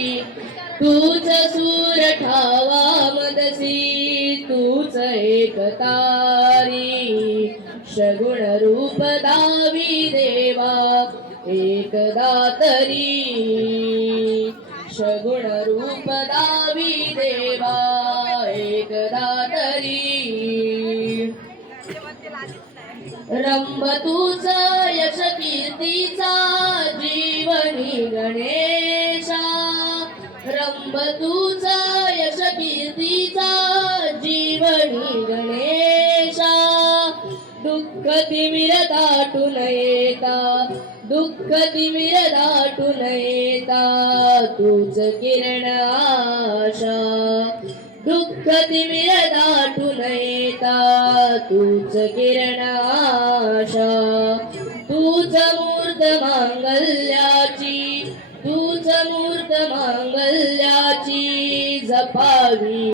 तूच सूर ठावा मदसी तूच एक तारी. सगुण रूप दावी देवा एकदा तरी सगुण रूप दावी देवा एकदा तरी रंभ तुझा यश कीर्तीचा रंभ तुझा यश कीर्तीचा जीवनी गणेशा. दुःख तिमिर दाटू नयेता दुःख तिमिर दाटू नयेता तूच किरण आशा. दुःख तिमिर दाटू नयेता तूच किरण आशा. तूच मूर्त मांगल मूर्त मांगल्याची जपावी.